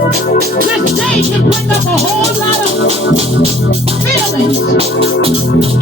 This day can bring up a whole lot of feelings.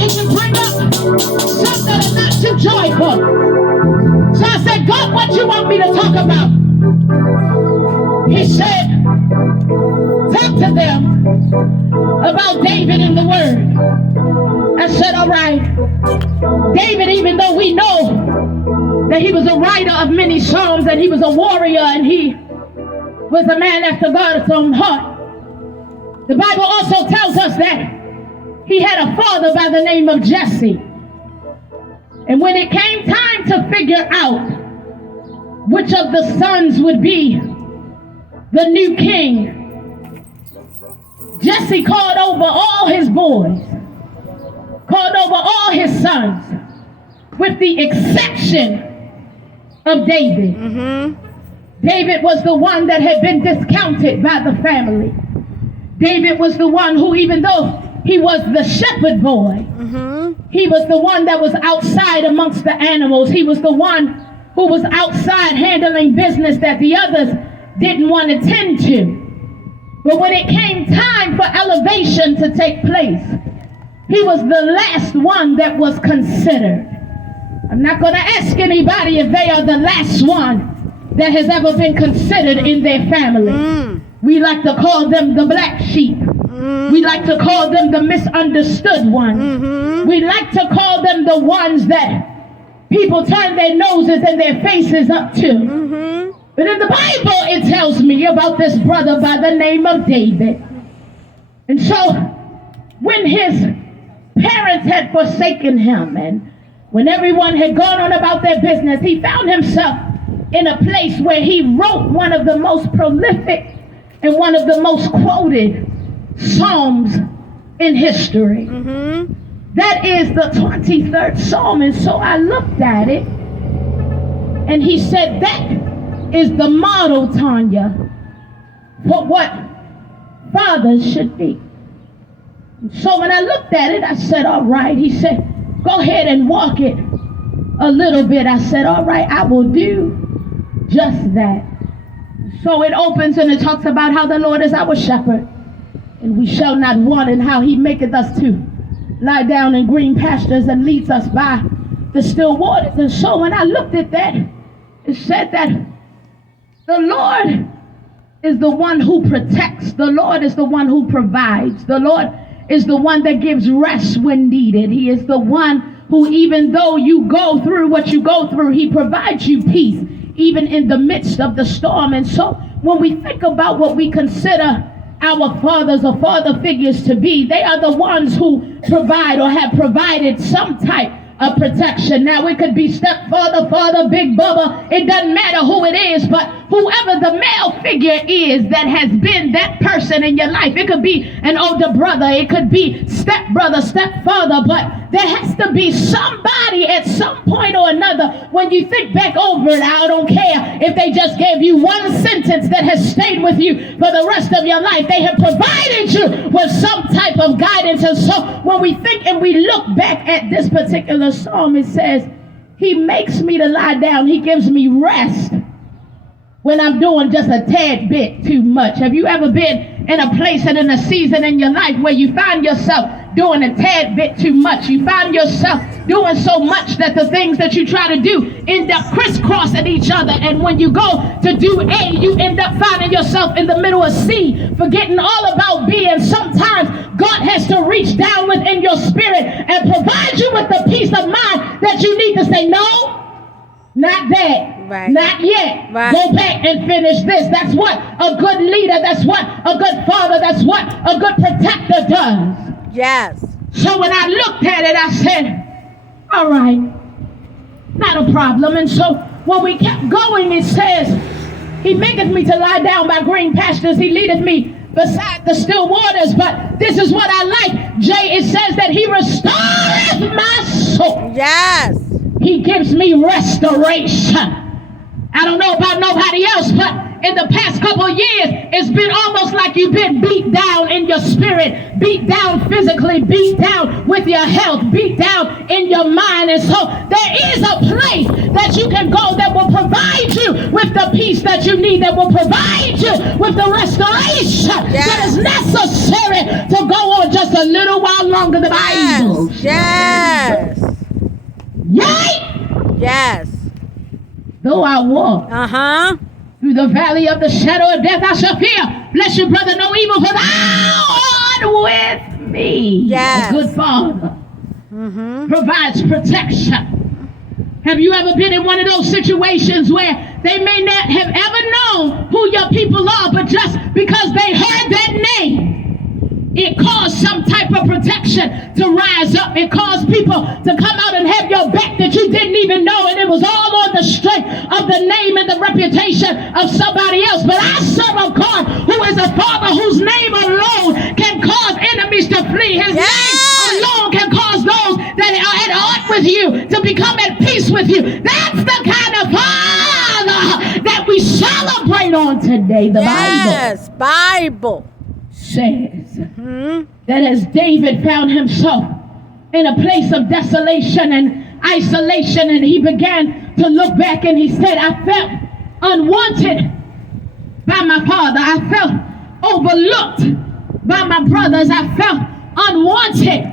It can bring up some that are not too joyful. So I said, God, what you want me to talk about? He said, talk to them about David in the Word. I said, all right. David, even though we know that he was a writer of many psalms and he was a warrior and he was a man after God's own heart, the Bible also tells us that he had a father by the name of Jesse. And when it came time to figure out which of the sons would be the new king, Jesse called over all his boys, called over all his sons, with the exception of David. David was the one that had been discounted by the family. David was the one who, even though he was the shepherd boy, he was the one that was outside amongst the animals. He was the one who was outside handling business that the others didn't want to tend to. But when it came time for elevation to take place, he was the last one that was considered. I'm not going to ask anybody if they are the last one that has ever been considered in their family. We like to call them the black sheep. We like to call them the misunderstood ones. We like to call them the ones that people turn their noses and their faces up to. But in the Bible, it tells me about this brother by the name of David. And so when his parents had forsaken him and when everyone had gone on about their business, he found himself in a place where he wrote one of the most prolific and one of the most quoted psalms in history. That is the 23rd Psalm. And so I looked at it and he said, that is the model, Tanya, for what fathers should be. And so when I looked at it, I said, all right. He said, go ahead and walk it a little bit. I said, all right, I will do just that. So it opens and it talks about how the Lord is our shepherd, and we shall not want, and how he maketh us to lie down in green pastures and leads us by the still waters. And so when I looked at that, it said that the Lord is the one who protects. The Lord is the one who provides. The Lord is the one that gives rest when needed. He is the one who, even though you go through what you go through, he provides you peace, even in the midst of the storm. And so when we think about what we consider our fathers or father figures to be, they are the ones who provide or have provided some type of protection. Now it could be stepfather, father, big bubba. It doesn't matter who it is, but whoever the male figure is that has been that person in your life. It could be an older brother. It could be stepbrother, stepfather, but there has to be somebody at some point or another. When you think back over it, I don't care if they just gave you one sentence that has stayed with you for the rest of your life. They have provided you with some type of guidance. And so when we think and we look back at this particular psalm, it says, he makes me to lie down. He gives me rest when I'm doing just a tad bit too much. Have you ever been in a place and in a season in your life where you find yourself doing a tad bit too much? You find yourself doing so much that the things that you try to do end up crisscrossing each other. And when you go to do A, you end up finding yourself in the middle of C, forgetting all about B. And sometimes God has to reach down within your spirit and provide you with the peace of mind that you need to say, no, not that. Right. Not yet. Right. Go back and finish this. That's what a good leader, that's what a good father, that's what a good protector does. Yes. So when I looked at it, I said, all right, not a problem. And so when we kept going, it says, he maketh me to lie down by green pastures. He leadeth me beside the still waters. But this is what I like, Jay. It says that he restoreth my soul. Yes. He gives me restoration. I don't know about nobody else, but in the past couple of years, it's been almost like you've been beat down in your spirit, beat down physically, beat down with your health, beat down in your mind. And so there is a place that you can go that will provide you with the peace that you need, that will provide you with the restoration that is necessary to go on just a little while longer. The Bible. Yes. Yay! Yes. Though I walk through the valley of the shadow of death, I shall fear. Bless you, brother, no evil, for thou art with me. Yes. A good Father provides protection. Have you ever been in one of those situations where they may not have ever known who your people are, but just because they heard that name, it caused some type of protection to rise up. It caused people to come out and have your back that you didn't even know. And it was all on the strength of the name and the reputation of somebody else. But I serve a God who is a Father whose name alone can cause enemies to flee. His name alone can cause those that are at odds with you to become at peace with you. That's the kind of Father that we celebrate on today. The Bible says that as David found himself in a place of desolation and isolation, and he began to look back and he said, I felt unwanted by my father. I felt overlooked by my brothers. I felt unwanted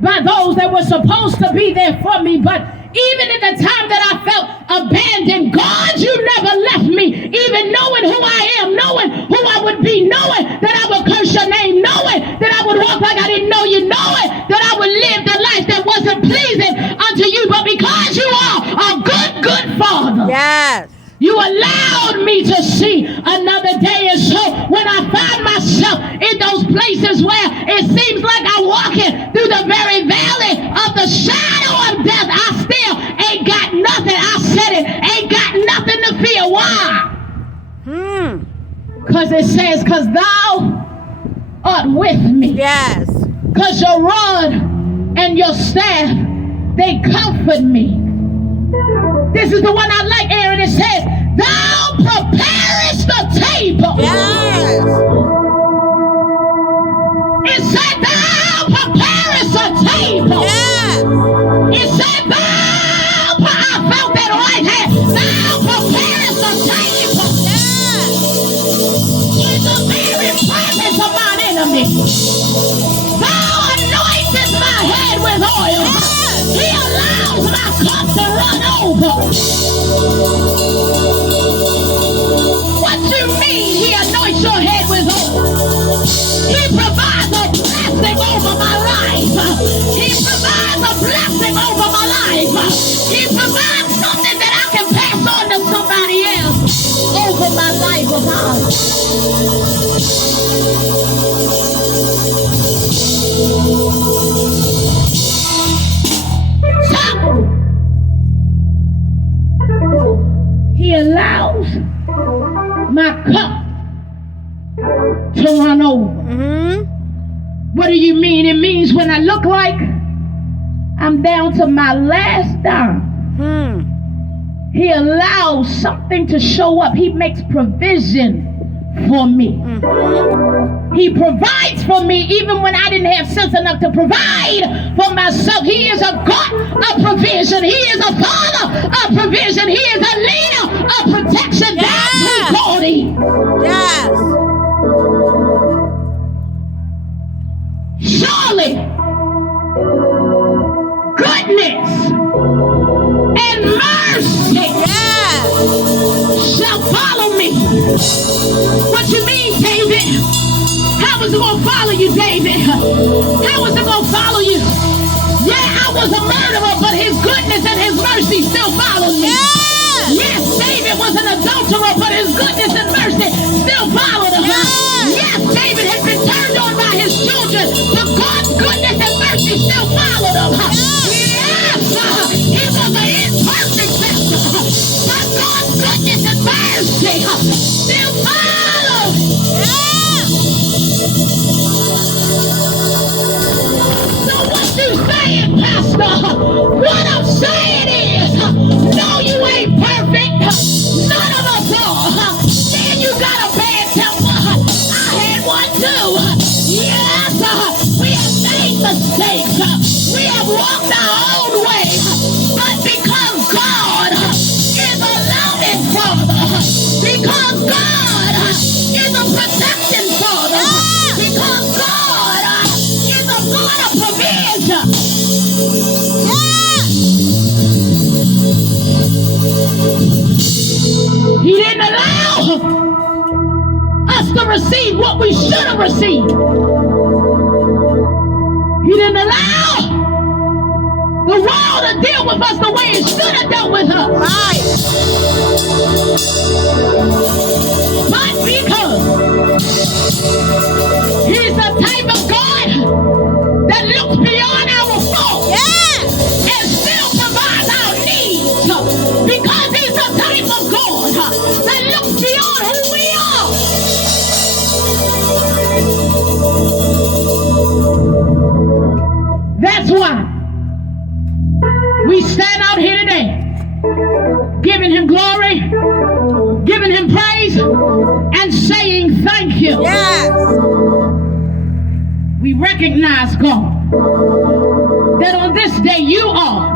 by those that were supposed to be there for me. But even in the time that I felt abandoned, God, you never left me. Even knowing who I am, knowing who I would be, knowing that I would curse your name, knowing that I would walk like I didn't know you, knowing that I would live the life that wasn't pleasing unto you. But because you are a good Father, you allowed me to see another day. And so when I find myself in those places where it seems like I'm walking through the very valley of the shadow of death, I still ain't got nothing. I said it, ain't got nothing to fear. Why? Because it says, because thou art with me. Yes. Because your rod and your staff, they comfort me. This is the one I like, Aaron. It says, thou preparest the table. Yes. It said, thou preparest a table. Yes. It said, thou, I felt that right hand, thou preparest a table. Yes. In the very presence of mine enemy. Thou anointest my head with oil. Yes. He allows my cup to run over. What you mean he anoints your head with oil? He provides a blessing over my life. He provides a blessing over my life. He provides something that I can pass on to somebody else over my life of ours. He allows my cup to run over. What do you mean? It means when I look like I'm down to my last dime, he allows something to show up. He makes provision for me. He provides for me even when I didn't have sense enough to provide for myself. He is a God of provision. He is a Father of provision. He is a leader of protection. That's who called him. Yes. Surely goodness and mercy shall follow me. What you mean, David? How is it going to follow you, David? How is it going to follow you? Yeah, I was a murderer, but his goodness and his mercy still followed me. Yes, David was an adulterer, but his goodness and mercy still followed him. Yes, David had been turned on by his children, but God's goodness and mercy still followed him. Yes, he was an imperfect vessel, but God's goodness and mercy still followed. So what you saying, Pastor? What I'm saying is, no, you ain't perfect. None of us are. Then mistakes. We have walked our own way. But because God is a loving Father, because God is a protecting Father, because God is a God of provision. He didn't allow us to receive what we should have received. He didn't allow the world to deal with us the way it should have dealt with us. Right. But because He's the type of God that looks beyond our faults and still provides our needs. Because He's the type of God that looks beyond who we are. That's why we stand out here today, giving Him glory, giving Him praise, and saying thank you. Yes. We recognize, God, that on this day you are